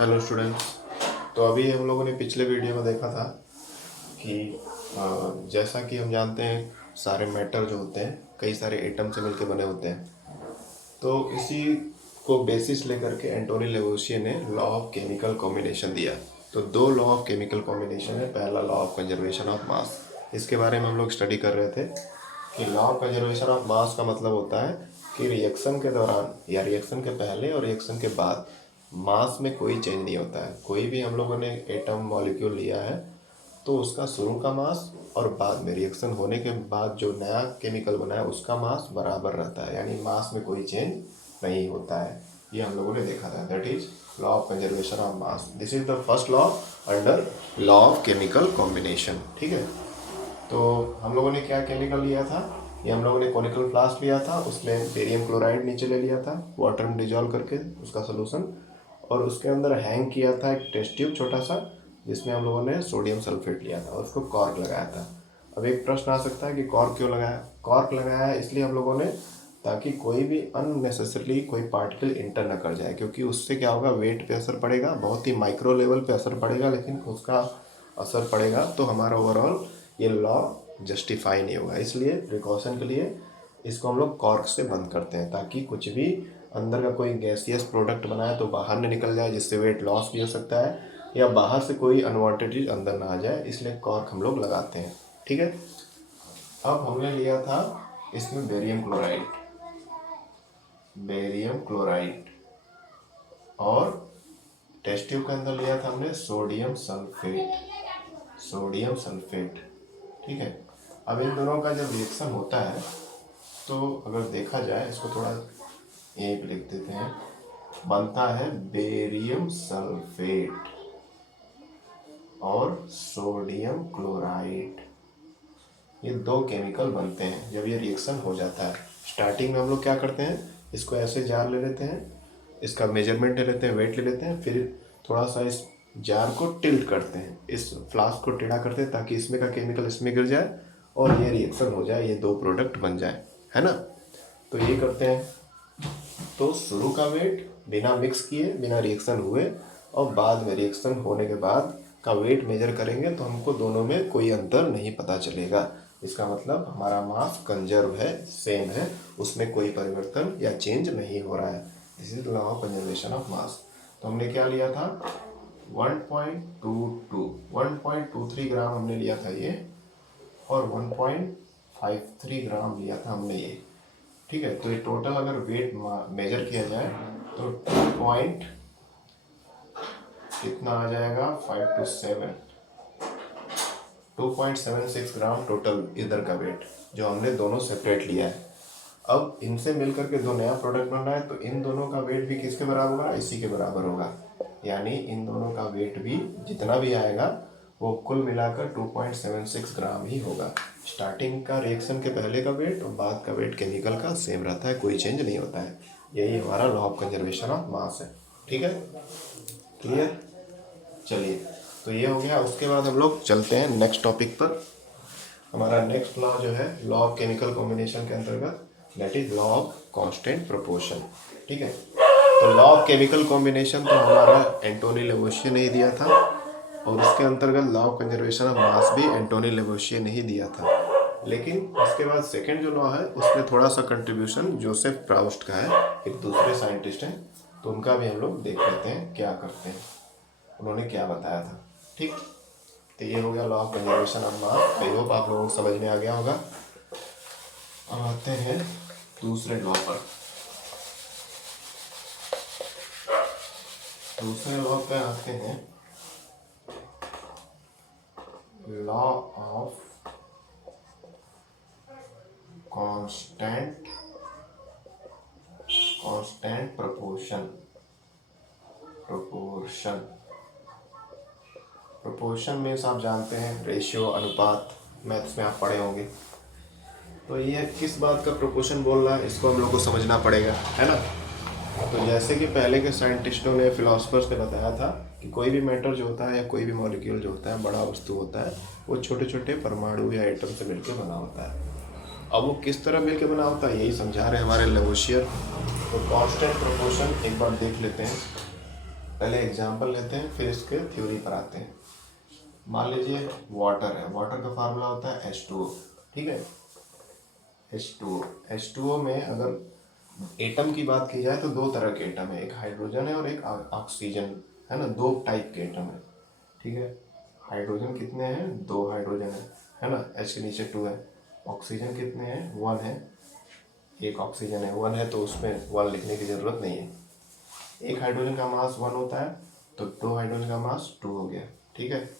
Hello students. तो अभी हम लोगों ने पिछले वीडियो में देखा था कि जैसा कि हम जानते हैं सारे मैटर जो होते हैं कई सारे एटम से मिलकर बने होते हैं। तो इसी को बेसिस लेकर के एंटोनी लेवोसिए ने लॉ ऑफ केमिकल कॉम्बिनेशन दिया। तो दो लॉ ऑफ केमिकल कॉम्बिनेशन है। पहला law of conservation of mass, इसके बारे में हम लोग स्टडी कर रहे थे कि law of conservation of mass का मतलब होता है कि रिएक्शन के दौरान या रिएक्शन के पहले और रिएक्शन के बाद मास में कोई चेंज नहीं होता है। कोई भी हम लोगों ने एटम मॉलिक्यूल लिया है तो उसका शुरू का मास और बाद में रिएक्शन होने के बाद जो नया केमिकल बना है उसका मास बराबर रहता है, यानी मास में कोई चेंज नहीं होता है। ये हम लोगों ने देखा था। That is law of conservation of mass. This is the first law under law of chemical combination. ठीक है। तो हम लोगों ने क्या केमिकल लिया था, ये हम लोगों ने कॉनिकल फ्लास्क लिया था, उसमें बेरियम क्लोराइड नीचे ले लिया था वाटर में डिजॉल्व करके उसका सोल्यूशन, और उसके अंदर हैंग किया था एक टेस्ट ट्यूब छोटा सा जिसमें हम लोगों ने सोडियम सल्फेट लिया था और उसको कॉर्क लगाया था। अब एक प्रश्न आ सकता है कि कॉर्क क्यों लगाया। कॉर्क लगाया है इसलिए हम लोगों ने ताकि कोई भी अननेसेसरली कोई पार्टिकल इंटर न कर जाए, क्योंकि उससे क्या होगा, वेट पे असर पड़ेगा, बहुत ही माइक्रो लेवल पे असर पड़ेगा, लेकिन उसका असर पड़ेगा तो हमारा ओवरऑल ये लॉ जस्टिफाई नहीं होगा। इसलिए प्रिकॉशन के लिए इसको हम लोग कॉर्क से बंद करते हैं ताकि कुछ भी अंदर का कोई गैसियस प्रोडक्ट बनाए तो बाहर न निकल जाए, जिससे वेट लॉस भी हो सकता है, या बाहर से कोई अनवांटेड चीज़ अंदर ना आ जाए, इसलिए कॉर्क हम लोग लगाते हैं। ठीक है। अब हमने लिया था इसमें बेरियम क्लोराइड, बेरियम क्लोराइड, और टेस्ट ट्यूब के अंदर लिया था हमने सोडियम सल्फेट, सोडियम सल्फेट। ठीक है। अब इन दोनों का जब रिएक्शन होता है तो अगर देखा जाए, इसको थोड़ा यहीं पे लिख देते हैं, बनता है बेरियम सल्फेट और सोडियम क्लोराइड। ये दो केमिकल बनते हैं जब ये रिएक्शन हो जाता है। स्टार्टिंग में हम लोग क्या करते हैं, इसको ऐसे जार ले लेते हैं, इसका मेजरमेंट ले लेते हैं, वेट ले लेते हैं, फिर थोड़ा सा इस जार को टिल्ट करते हैं, इस फ्लास्क को टेढ़ा करते हैं ताकि इसमें का केमिकल इसमें गिर जाए और ये रिएक्शन हो जाए, ये दो प्रोडक्ट बन जाए, है ना। तो ये करते हैं। तो शुरू का वेट बिना मिक्स किए, बिना रिएक्शन हुए, और बाद में रिएक्शन होने के बाद का वेट मेजर करेंगे तो हमको दोनों में कोई अंतर नहीं पता चलेगा। इसका मतलब हमारा मास कंजर्व है, सेम है, उसमें कोई परिवर्तन या चेंज नहीं हो रहा है। This is law of conservation of mass. तो हमने क्या लिया था, 1.23 ग्राम हमने लिया था ये, और 1.53 ग्राम लिया था हमने ये। ठीक है। तो ये टोटल अगर वेट मेजर किया जाए तो कितना आ जाएगा, 2.76 ग्राम टोटल इधर का वेट जो हमने दोनों सेपरेट लिया है। अब इनसे मिलकर के दो नया प्रोडक्ट बन रहा है तो इन दोनों का वेट भी किसके बराबर होगा, इसी के बराबर होगा, यानी इन दोनों का वेट भी जितना भी आएगा वो कुल मिलाकर 2.76 ग्राम ही होगा। स्टार्टिंग का रिएक्शन के पहले का वेट और बाद का वेट केमिकल का सेम रहता है, कोई चेंज नहीं होता है। यही हमारा law of conservation of mass है। ठीक है, क्लियर। चलिए, तो ये हो गया। उसके बाद हम लोग चलते हैं नेक्स्ट टॉपिक पर। हमारा नेक्स्ट लॉ जो है लॉ ऑफ केमिकल कॉम्बिनेशन के अंतर्गत, that is law of constant proportion. ठीक है। तो लॉ ऑफ केमिकल कॉम्बिनेशन तो हमारा एंटोनी लेवोसिए ने ही दिया था, और उसके अंतर्गत law of conservation of mass भी एंटोनी लेवोसिए ने ही दिया था। लेकिन इसके बाद सेकेंड जो लॉ है उसमें थोड़ा सा कंट्रीब्यूशन जोसेफ प्राउस्ट का है, एक दूसरे साइंटिस्ट हैं, तो उनका भी हम लोग देख लेते हैं क्या करते हैं, उन्होंने क्या बताया था। ठीक। तो ये हो गया law of conservation of mass. I hope आप लोगों को समझ में आ गया होगा। अब आते हैं दूसरे लॉ पर। दूसरे लॉ पे आते हैं, law of constant proportion. Proportion means आप जानते हैं रेशियो, अनुपात, मैथ्स में आप पढ़े होंगे। तो ये किस बात का प्रोपोर्शन बोल रहा है इसको हम लोग को समझना पड़ेगा, है ना। तो जैसे कि पहले के साइंटिस्टों ने, फिलोसफर्स ने बताया था कि कोई भी मैटर जो होता है या कोई भी मॉलिक्यूल जो होता है, बड़ा वस्तु होता है, वो छोटे छोटे परमाणु या एटम से मिलकर बना होता है। अब वो किस तरह मिलकर बना होता है यही समझा रहे हमारे लेवोसियर। तो कांस्टेंट प्रोपोर्शन एक बार देख लेते हैं। पहले एग्जाम्पल लेते हैं फिर इसके थ्योरी पर आते हैं। मान लीजिए वाटर है, वाटर का फार्मूला होता है H2O, ठीक है। H2O में अगर एटम की बात की जाए तो दो तरह के एटम है, एक हाइड्रोजन है और एक ऑक्सीजन है ना, दो टाइप के एटम है, ठीक है। हाइड्रोजन कितने हैं, दो हाइड्रोजन है ना, H के नीचे 2 है। ऑक्सीजन कितने हैं, 1 है, एक ऑक्सीजन है, 1 है तो उसमें 1 लिखने की ज़रूरत नहीं है। एक हाइड्रोजन का मास 1 होता है तो दो हाइड्रोजन का मास 2 हो गया, ठीक है।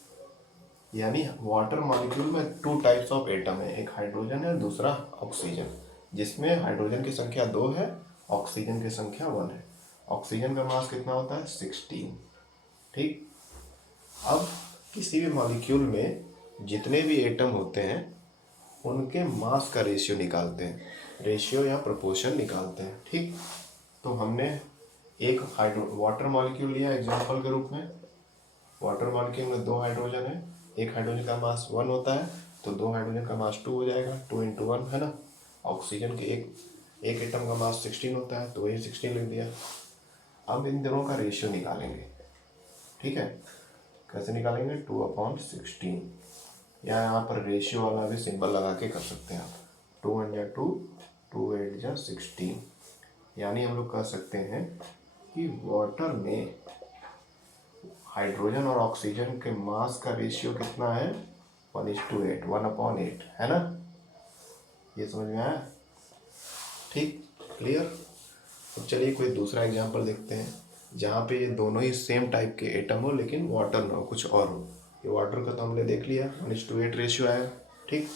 यानी वाटर मॉलिक्यूल में 2 टाइप्स ऑफ एटम है, एक हाइड्रोजन है दूसरा ऑक्सीजन, जिसमें हाइड्रोजन की संख्या 2 है, ऑक्सीजन की संख्या 1 है। ऑक्सीजन का मास कितना होता है, 16, ठीक। अब किसी भी मॉलिक्यूल में जितने भी एटम होते हैं उनके मास का रेशियो निकालते हैं, रेशियो या प्रोपोर्शन निकालते हैं, ठीक। तो हमने एक वाटर मॉलिक्यूल लिया एग्जांपल के रूप में। वाटर मॉलिक्यूल में दो हाइड्रोजन है, एक हाइड्रोजन का मास 1 होता है तो दो हाइड्रोजन का मास 2 हो जाएगा, 2 × 1 है ना। ऑक्सीजन के एक एटम का मास 16 होता है तो वही 16 लिख दिया। अब इन दोनों का रेशियो निकालेंगे, ठीक है। कैसे निकालेंगे, 2/16, या यहाँ पर रेशियो वाला भी सिंबल लगा के कर सकते हैं आप। 2 × 1 = 2, 2 × 8 = 16। यानी हम लोग कह सकते हैं कि वाटर में हाइड्रोजन और ऑक्सीजन के मास का रेशियो कितना है, 1:8, 1/8 है ना। ये समझ में आया, ठीक, क्लियर। अब चलिए कोई दूसरा एग्जांपल देखते हैं जहाँ पे ये दोनों ही सेम टाइप के एटम हो लेकिन वाटर ना हो, कुछ और हो। ये वाटर का तो हमने देख लिया, 1:8 रेशियो आया, ठीक।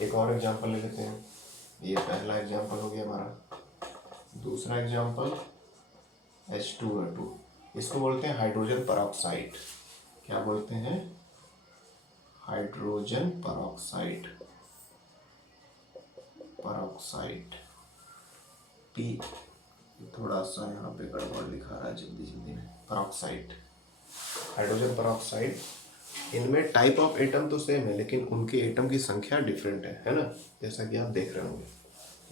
एक और एग्जांपल ले लेते हैं, ये पहला एग्जांपल हो गया हमारा। दूसरा एग्जांपल H2O2, इसको बोलते हैं हाइड्रोजन परऑक्साइड। क्या बोलते हैं, हाइड्रोजन परऑक्साइड, परऑक्साइड P, थोड़ा सा यहाँ पे गड़बड़ लिखा रहा है जल्दी जल्दी में, परऑक्साइड, हाइड्रोजन परऑक्साइड। इनमें टाइप ऑफ एटम तो सेम है लेकिन उनके एटम की संख्या डिफरेंट है ना, जैसा कि आप देख रहे होंगे।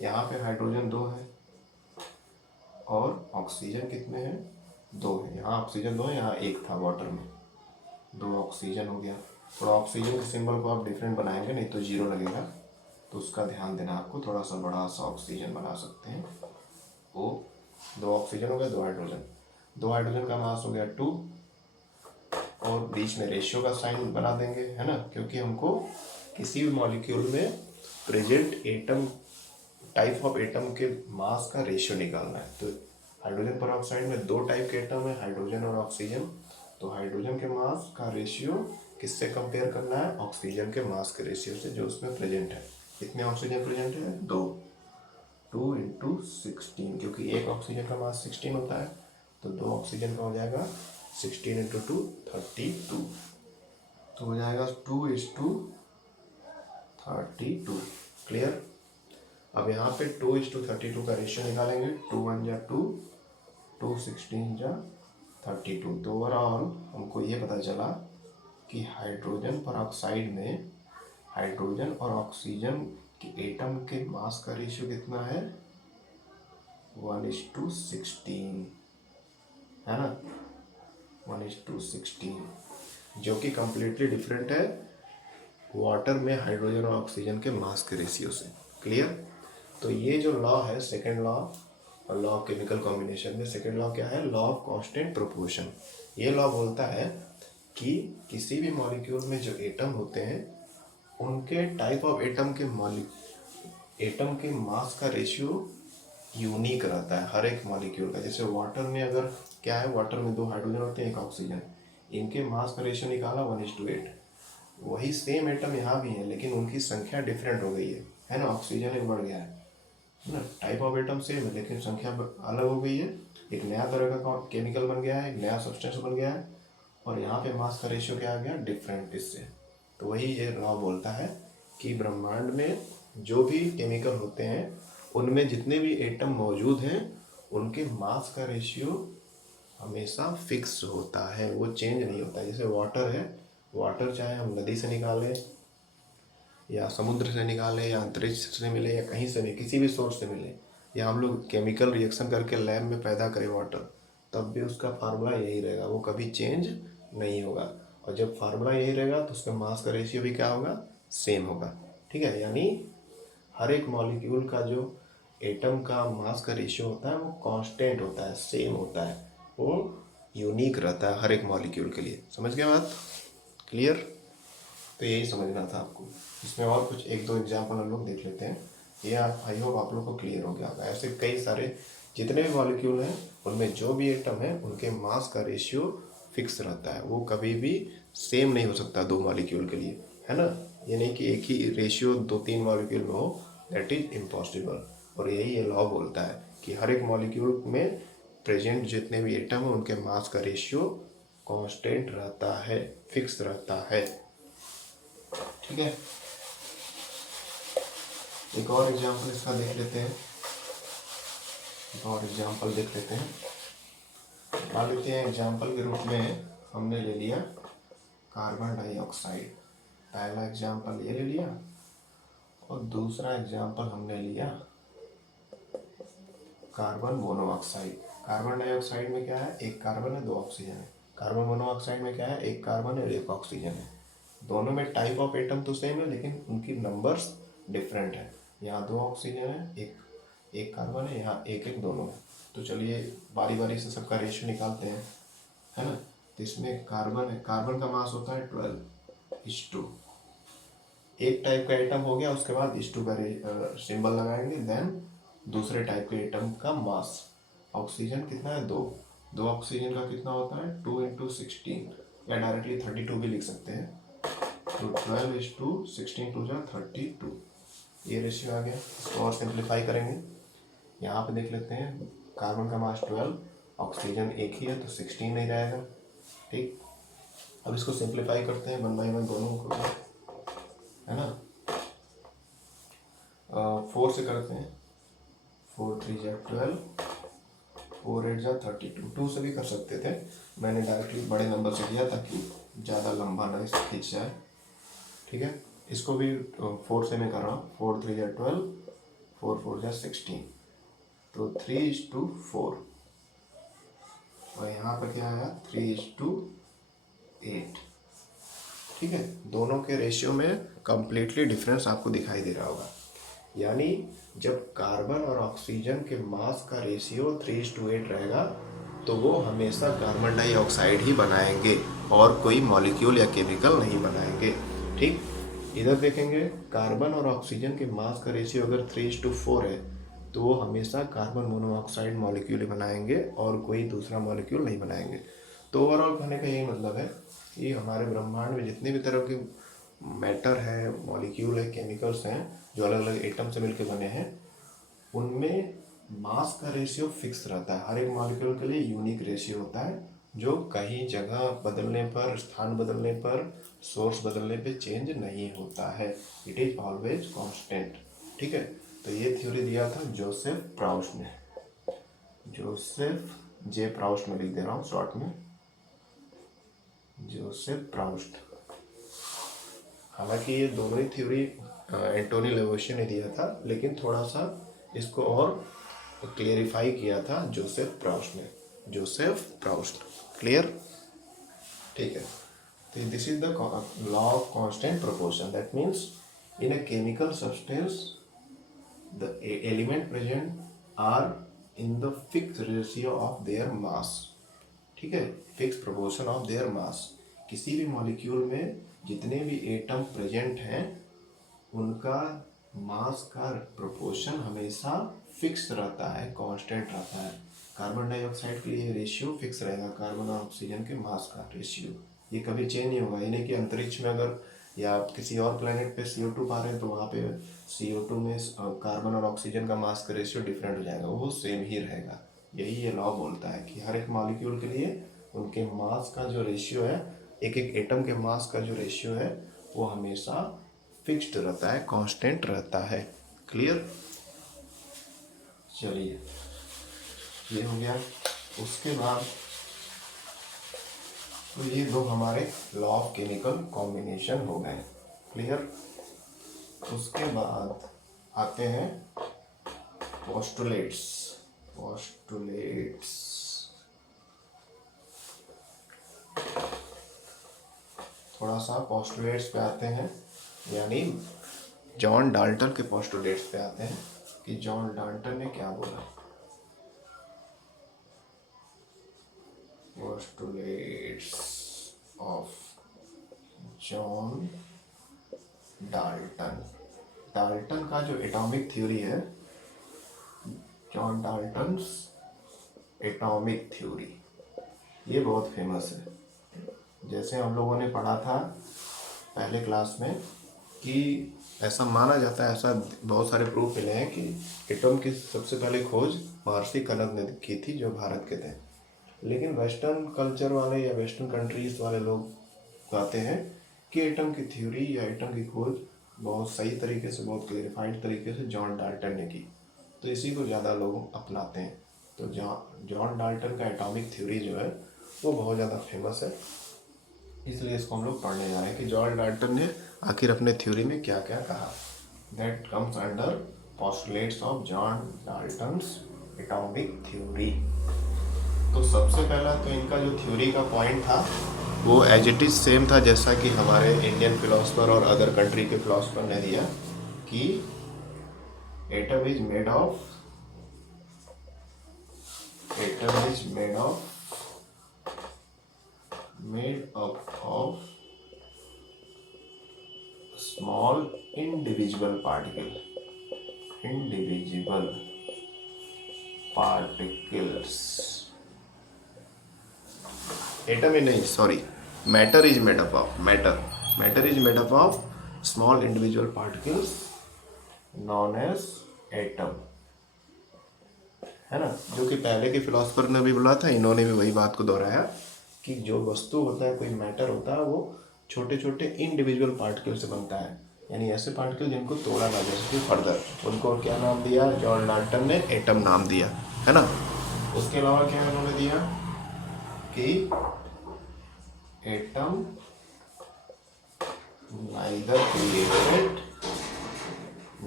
यहाँ पे हाइड्रोजन 2 है और ऑक्सीजन कितने हैं, 2 है। यहाँ ऑक्सीजन 2 है, यहाँ 1 था वाटर में, 2 ऑक्सीजन हो गया। थोड़ा ऑक्सीजन के सिंबल को आप डिफरेंट बनाएंगे नहीं तो 0 लगेगा, तो उसका ध्यान देना आपको। थोड़ा सा बड़ा सा ऑक्सीजन बना सकते हैं, वो 2 ऑक्सीजन हो गया, 2 हाइड्रोजन, 2 हाइड्रोजन का मास हो गया 2, और बीच में रेशियो का साइन बना देंगे, है ना, क्योंकि हमको किसी भी मॉलिक्यूल में present atom, type of atom के मास का रेशियो निकालना है। तो हाइड्रोजन परऑक्साइड में 2 टाइप के एटम है, हाइड्रोजन और ऑक्सीजन। तो हाइड्रोजन के मास का रेशियो किससे कंपेयर करना है, ऑक्सीजन के मास के रेशियो से जो उसमें प्रेजेंट है। कितने ऑक्सीजन प्रेजेंट है, 2, 2 × 16, क्योंकि एक ऑक्सीजन का मास 16 होता है तो 2 ऑक्सीजन का हो जाएगा 16 × 2 32, तो हो जाएगा 2:32, क्लियर। अब यहाँ पे 2:32 का रेशियो निकालेंगे, 2 × 1 = 2, 2 × 16 = 32। तो ओवरऑल हमको ये पता चला कि हाइड्रोजन परऑक्साइड में हाइड्रोजन और ऑक्सीजन के एटम के मास का रेशियो कितना है, 1:16 है ना, 1:16, जो कि कंप्लीटली डिफरेंट है वाटर में हाइड्रोजन और ऑक्सीजन के मास के रेशियो से, क्लियर। तो ये जो लॉ है, सेकेंड लॉ और लॉ ऑफ केमिकल कॉम्बिनेशन में सेकेंड लॉ क्या है, लॉ ऑफ कांस्टेंट प्रोपोर्शन। ये लॉ बोलता है कि किसी भी मॉलिक्यूल में जो एटम होते हैं उनके टाइप ऑफ एटम के मास का रेशियो यूनिक रहता है हर एक मॉलिक्यूल का। जैसे वाटर में अगर क्या है, वाटर में 2 हाइड्रोजन होते हैं, 1 ऑक्सीजन, इनके मास का रेशियो निकाला 1:8। वही सेम एटम यहाँ भी है लेकिन उनकी संख्या डिफरेंट हो गई है ना, ऑक्सीजन एक बढ़ गया है ना, टाइप ऑफ एटम सेम है लेकिन संख्या अलग हो गई है। एक नया तरह का केमिकल बन गया है, एक नया सब्सटेंस बन गया है, और यहाँ पे मास का रेशियो क्या आ गया, डिफरेंट इससे। तो वही ये लॉ बोलता है कि ब्रह्मांड में जो भी केमिकल होते हैं उनमें जितने भी एटम मौजूद हैं उनके मास का रेशियो हमेशा फिक्स होता है, वो चेंज नहीं होता है। जैसे वाटर है, वाटर चाहे हम नदी से निकालें या समुद्र से निकालें या अंतरिक्ष से मिले या कहीं से भी, किसी भी सोर्स से मिले, या हम लोग केमिकल रिएक्शन करके लैब में पैदा करें वाटर, तब भी उसका फार्मूला यही रहेगा, वो कभी चेंज नहीं होगा। और जब फार्मूला यही रहेगा तो उसका मास का रेशियो भी क्या होगा, सेम होगा। ठीक है, यानी हर एक मॉलिक्यूल का जो एटम का मास का रेशियो होता है वो कांस्टेंट होता है, सेम होता है, वो यूनिक रहता है हर एक मॉलिक्यूल के लिए। समझ गए बात? क्लियर? तो यही समझना था आपको। इसमें और कुछ एक दो एग्जाम्पल हम लोग देख लेते हैं। ये आप आई होप आप लोग को क्लियर हो गया होगा। ऐसे कई सारे जितने भी मॉलिक्यूल हैं उनमें जो भी एटम है उनके मास का रेशियो फिक्स रहता है, वो कभी भी सेम नहीं हो सकता दो मॉलिक्यूल के लिए, है ना। ये नहीं कि एक ही रेशियो दो तीन मॉलिक्यूल में हो, दैट इज इम्पॉसिबल। और यही ये लॉ बोलता है कि हर एक मॉलिक्यूल में प्रेजेंट जितने भी एटम हैं उनके मास का रेशियो कांस्टेंट रहता है, फिक्स रहता है। ठीक है, एक और एग्जांपल इसका देख लेते हैं। एक और एग्जांपल देख लेते हैं। मान लेते हैं एग्जांपल के रूप में हमने ले लिया कार्बन डाइऑक्साइड। पहला एग्जांपल ये ले लिया और दूसरा एग्जांपल हमने लिया कार्बन मोनोऑक्साइड। कार्बन डाइऑक्साइड में क्या है, एक कार्बन है दो ऑक्सीजन है। कार्बन मोनोऑक्साइड में क्या है, एक कार्बन है और एक ऑक्सीजन है। दोनों में टाइप ऑफ एटम तो सेम है लेकिन उनकी नंबर्स डिफरेंट है। यहाँ दो ऑक्सीजन है, एक कार्बन है, यहाँ एक एक दोनों है। तो चलिए बारी बारी से सबका रेशियो निकालते हैं, है ना। तो इसमें कार्बन है, कार्बन का मास होता है 12:2। एक टाइप का एटम हो गया, उसके बाद इस टू का सिंबल लगाएंगे, देन दूसरे टाइप के एटम का मास। ऑक्सीजन कितना है, दो ऑक्सीजन का कितना होता है 2 × 16, या डायरेक्टली 32 भी लिख सकते हैं। तो 12:16 टू जा 32, ये रेशियो आ गया। इसको और सिंप्लीफाई करेंगे, यहाँ पे देख लेते हैं कार्बन का मास 12, ऑक्सीजन एक ही है तो 16 नहीं रहेगा। ठीक, अब इसको सिंप्लीफाई करते हैं 1/1 दोनों को, है ना। 4 से करते हैं, 4 3 जा 12, 4 8 जा 32। 2 से भी कर सकते थे, मैंने डायरेक्टली बड़े नंबर से किया ताकि ज़्यादा लंबा ना खींच जाए। ठीक है, इसको भी 4 से मैं कर रहा हूँ। 4 3 जा 12, 4 4 जा 16, तो 3:4। और यहाँ पर क्या आया 3:8। ठीक है, दोनों के रेशियो में कंप्लीटली डिफरेंस आपको दिखाई दे रहा होगा। यानी जब कार्बन और ऑक्सीजन के मास का रेशियो 3:8 रहेगा तो वो हमेशा कार्बन डाइऑक्साइड ही बनाएंगे और कोई मॉलिक्यूल या केमिकल नहीं बनाएंगे। ठीक, इधर देखेंगे कार्बन और ऑक्सीजन के मास का रेशियो अगर 3:4 है तो वो हमेशा कार्बन मोनोऑक्साइड मॉलिक्यूल ही बनाएंगे और कोई दूसरा मॉलिक्यूल नहीं बनाएंगे। तो ओवरऑल कहने का यही मतलब है कि हमारे ब्रह्मांड में जितने भी तरह के मैटर है, मॉलिक्यूल है, केमिकल्स हैं जो अलग अलग एटम से मिलकर बने हैं, उनमें मास का रेशियो फिक्स रहता है। हर एक मॉलिक्यूल के लिए यूनिक रेशियो होता है जो कहीं जगह बदलने पर, स्थान बदलने पर, सोर्स बदलने पे चेंज नहीं होता है। It is always constant. ठीक है, तो ये थ्योरी दिया था जोसेफ प्राउस्ट ने। जोसेफ जे प्राउस्ट में लिख दे रहा हूँ शॉर्ट में, जोसेफ प्राउस्ट। हालांकि ये दोनों ही थ्योरी एंटोनी लेवोसियर ने दिया था, लेकिन थोड़ा सा इसको और क्लियरिफाई किया था जोसेफ प्राउस्ट ने। Joseph Proust, clear? ठीक है, तो this is the law of constant proportion. That means in a chemical substance the element present are in the fixed ratio of their mass। ठीक है, fix proportion of their mass. किसी भी molecule में जितने भी एटम प्रेजेंट हैं उनका मास का प्रोपोर्शन हमेशा फिक्स रहता है, कांस्टेंट रहता है। कार्बन डाइऑक्साइड के लिए रेशियो फिक्स रहेगा, कार्बन और ऑक्सीजन के मास का रेशियो, ये कभी चेंज नहीं होगा। यानी कि अंतरिक्ष में अगर या किसी और प्लेनेट पे CO2 पा रहे हैं तो वहाँ पे CO2 में कार्बन और ऑक्सीजन का मास का रेशियो डिफरेंट हो जाएगा, वो सेम ही रहेगा। यही ये लॉ बोलता है कि हर एक मॉलिक्यूल के लिए उनके मास का जो रेशियो है, एक एक एटम के मास का जो रेशियो है वो हमेशा फिक्स्ड रहता है, कांस्टेंट रहता है। क्लियर? चलिए, ये हो गया। उसके बाद तो ये दो हमारे लॉ ऑफ केमिकल कॉम्बिनेशन हो गए। क्लियर? उसके बाद आते हैं पोस्टुलेट्स। पोस्टुलेट्स थोड़ा सा पोस्टुलेट्स पे आते हैं, यानी जॉन डाल्टन के पोस्टुलेट्स पे आते हैं कि जॉन डाल्टन ने क्या बोला। Postulates of John Dalton. Dalton का जो एटॉमिक थ्योरी है, जॉन डाल्टन्स एटॉमिक थ्योरी, ये बहुत फेमस है। जैसे हम लोगों ने पढ़ा था पहले क्लास में कि ऐसा माना जाता है, ऐसा बहुत सारे प्रूफ मिले हैं कि एटम की सबसे पहले खोज महर्षि कनद ने की थी, जो भारत के थे। लेकिन वेस्टर्न कल्चर वाले या वेस्टर्न कंट्रीज वाले लोग कहते हैं कि एटम की थ्योरी या एटम की खोज बहुत सही तरीके से, बहुत क्लेरिफाइड तरीके से जॉन डाल्टन ने की, तो इसी को ज़्यादा लोग अपनाते हैं। तो जॉन डाल्टन का एटॉमिक थ्योरी जो है वो बहुत ज़्यादा फेमस है, इसलिए इसको हम लोग पढ़ने जा रहे हैं कि जॉन डाल्टन ने आखिर अपने थ्योरी में क्या क्या कहा। That comes under postulates of John Dalton's atomic theory. तो सबसे पहला तो इनका जो थ्योरी का पॉइंट था वो एज इट इज सेम था जैसा कि हमारे इंडियन फिलोसफर और अदर कंट्री के फिलोसफर ने दिया कि atom is made of small indivisible particles. Matter is made up of small individual particles known as atom, है ना। जो कि पहले के फिलोसफर ने भी बोला था, इन्होंने भी वही बात को दोहराया कि जो वस्तु होता है, कोई मैटर होता है, वो छोटे छोटे इंडिविजुअल पार्टिकल से बनता है, यानी ऐसे पार्टिकल जिनको तोड़ा ना जा सके फर्दर। उनको क्या नाम दिया? जॉन डाल्टन ने एटम नाम दिया, है ना। उसके अलावा क्या उन्होंने दिया कि atom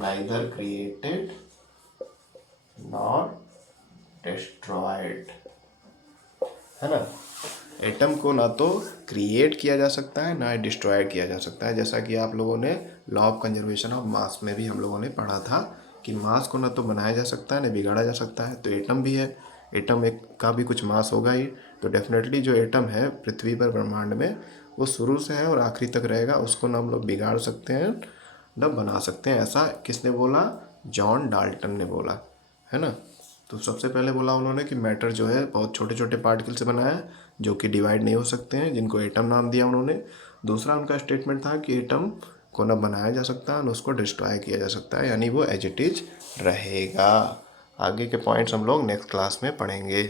neither created nor destroyed, है ना। एटम को ना तो क्रिएट किया जा सकता है, ना डिस्ट्रॉय किया जा सकता है। जैसा कि आप लोगों ने law of conservation of mass में भी हम लोगों ने पढ़ा था कि मास को ना तो बनाया जा सकता है, ना बिगाड़ा जा सकता है। तो एटम भी है, एटम एक का भी कुछ मास होगा ही। तो डेफिनेटली जो एटम है पृथ्वी पर, ब्रह्मांड में, वो शुरू से है और आखिरी तक रहेगा। उसको ना हम लोग बिगाड़ सकते हैं, ना बना सकते हैं। ऐसा किसने बोला? जॉन डाल्टन ने बोला, है ना। तो सबसे पहले बोला उन्होंने कि मैटर जो है बहुत छोटे छोटे पार्टिकल से बना है, जो कि डिवाइड नहीं हो सकते हैं, जिनको एटम नाम दिया उन्होंने। दूसरा उनका स्टेटमेंट था कि एटम को ना बनाया जा सकता है, ना उसको डिस्ट्रॉय किया जा सकता है, यानी वो एज इट इज रहेगा। आगे के पॉइंट्स हम लोग नेक्स्ट क्लास में पढ़ेंगे।